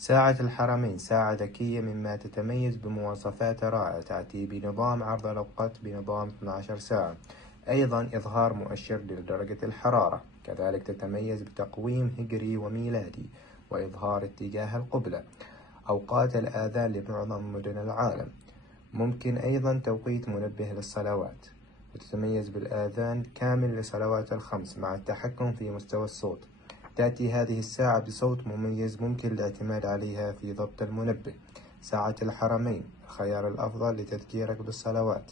ساعة الحرمين ساعة ذكية مما تتميز بمواصفات رائعة، تأتي بنظام عرض الأوقات بنظام 12 ساعة، أيضا إظهار مؤشر لدرجة الحرارة، كذلك تتميز بتقويم هجري وميلادي وإظهار اتجاه القبلة، أوقات الآذان لمعظم مدن العالم، ممكن أيضا توقيت منبه للصلوات، وتتميز بالآذان كامل لصلوات الخمس مع التحكم في مستوى الصوت. تأتي هذه الساعة بصوت مميز ممكن الاعتماد عليها في ضبط المنبه. ساعة الحرمين الخيار الأفضل لتذكيرك بالصلوات.